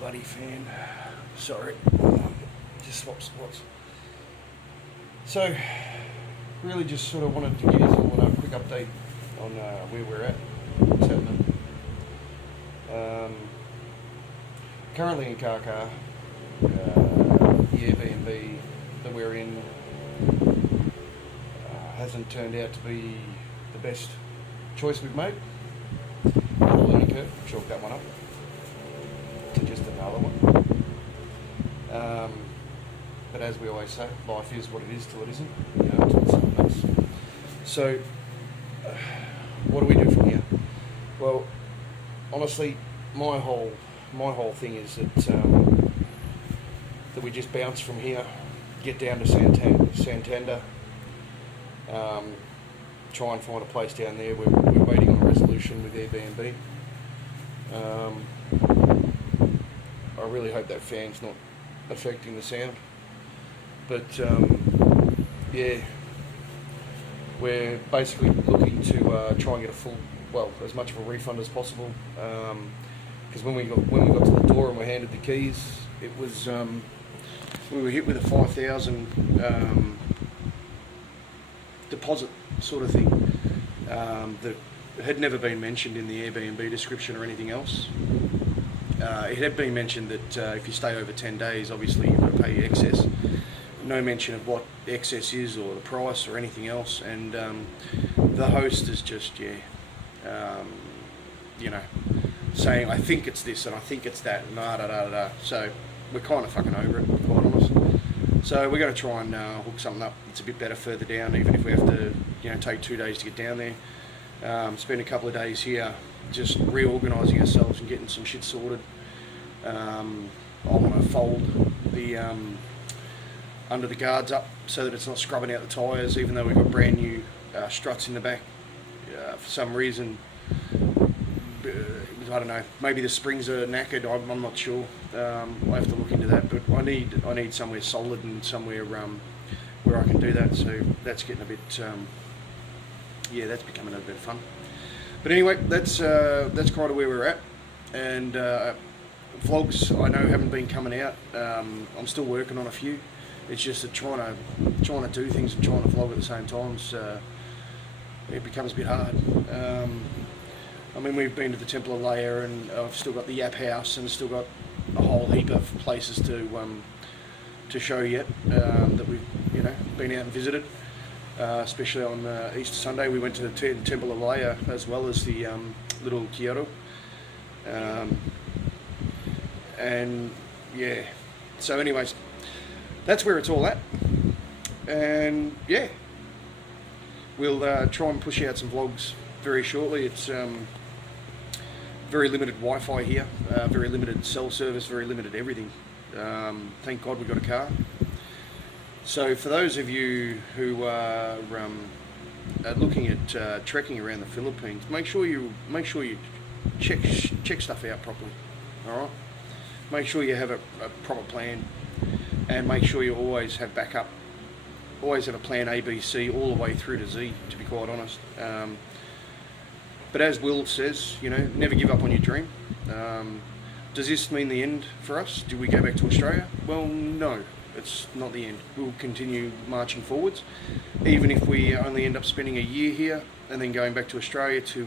Bloody fan. Sorry. Just swap spots. So, really just sort of wanted to give you all a quick update on where we're at, what's happening. Currently in CarCar, the Airbnb that we're in hasn't turned out to be the best choice we've made. A learning curve, chalk that one up to just another one. But as we always say, life is what it is till it isn't, until it's something else. So, what do we do from here? Well, honestly, my whole thing is that we just bounce from here, get down to Santander, try and find a place down there. We're waiting on a resolution with Airbnb. I really hope that fan's not affecting the sound. But yeah, we're basically looking to try and get a full, as much of a refund as possible. Because when we got to the door and were handed the keys, it was we were hit with a 5,000 deposit sort of thing that had never been mentioned in the Airbnb description or anything else. It had been mentioned that if you stay over 10 days, obviously you've got to pay your excess. No mention of what excess is or the price or anything else, and the host is just saying, I think it's this and I think it's that, so we're kind of fucking over it, to be quite honest. So we're going to try and hook something up that's a bit better further down, even if we have to take 2 days to get down there. Spend a couple of days here just reorganising ourselves and getting some shit sorted. I want to fold the under the guards up so that it's not scrubbing out the tyres, even though we've got brand new struts in the back. For some reason, I don't know, maybe the springs are knackered, I'm not sure. I'll have to look into that, but I need somewhere solid and somewhere where I can do that, so that's getting a bit, that's becoming a bit of fun. But anyway, that's kind of where we're at, and vlogs I know haven't been coming out. I'm still working on a few. It's just that trying to do things and trying to vlog at the same time, it becomes a bit hard. I mean, we've been to the Temple of Leia, and I've still got the Yap House, and still got a whole heap of places to show yet that we've been out and visited. Especially on Easter Sunday, we went to the Temple of Leia as well as the little Kyoto, and yeah. So, anyways, that's where it's all at, and yeah, we'll try and push out some vlogs very shortly. It's very limited Wi-Fi here, very limited cell service, very limited everything. Thank God we got a car. So for those of you who are looking at trekking around the Philippines, make sure you check stuff out properly. All right, make sure you have a proper plan, and make sure you always have backup. Always have a plan A, B, C, all the way through to Z, to be quite honest. But as Will says, never give up on your dream. Does this mean the end for us? Do we go back to Australia? Well, no, it's not the end. We'll continue marching forwards, even if we only end up spending a year here and then going back to Australia to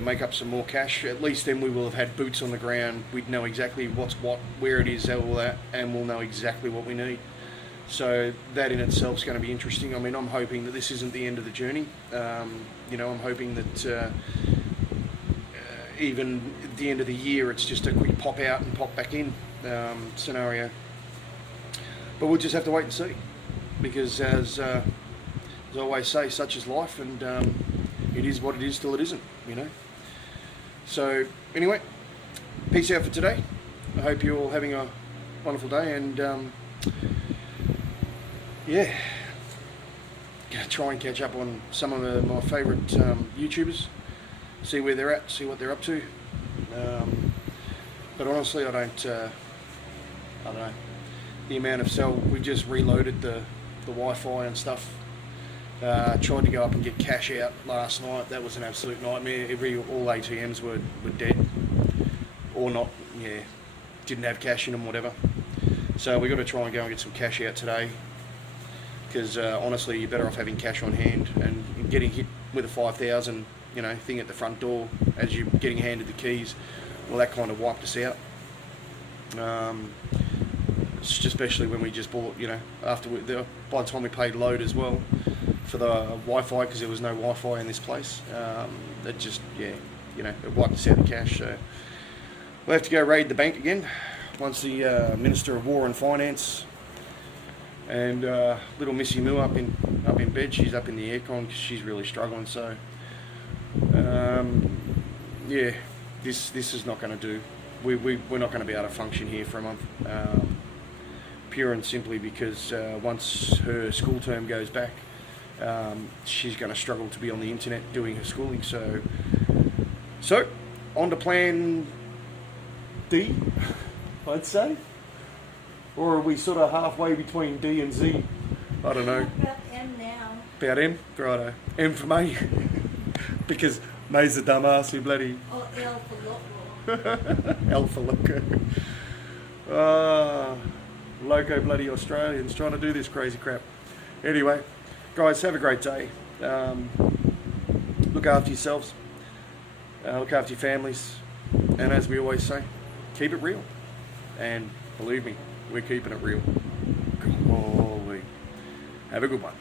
make up some more cash. At least then we will have had boots on the ground. We'd know exactly what's what, where it is, all that, and we'll know exactly what we need. So that in itself is going to be interesting. I mean, I'm hoping that this isn't the end of the journey. I'm hoping that even at the end of the year, it's just a quick pop out and pop back in scenario. But we'll just have to wait and see, because as I always say, such is life, and it is what it is till it isn't. So anyway, peace out for today. I hope you're all having a wonderful day, and yeah, gonna try and catch up on some of my favourite YouTubers, see where they're at, see what they're up to. But honestly, I don't know. The amount of cell, we've just reloaded the Wi-Fi and stuff Tried to go up and get cash out last night. That was an absolute nightmare. All ATMs were dead or not. Yeah, didn't have cash in them, whatever. So we got to try and go and get some cash out today. Because honestly, you're better off having cash on hand and getting hit with a 5,000, thing at the front door as you're getting handed the keys. Well, that kind of wiped us out. Especially when we just bought, by the time we paid load as well for the Wi-Fi, because there was no Wi-Fi in this place. That just, it wiped us out of cash. So we'll have to go raid the bank again once the Minister of War and Finance and little Missy Moo up in bed. She's up in the aircon because she's really struggling. So this is not going to do. We're not going to be able to function here for a month. Pure and simply because once her school term goes back, she's going to struggle to be on the internet doing her schooling. So on to plan D, I'd say. Or are we sort of halfway between D and Z? I don't know. About M now. About M? Righto. M for May. Because May's the dumbass who bloody... Oh, L for Loco. L for Loco. Loco bloody Australians trying to do this crazy crap. Anyway, guys, have a great day. Look after yourselves. Look after your families. And as we always say, keep it real. And believe me, we're keeping it real. Holy. Have a good one.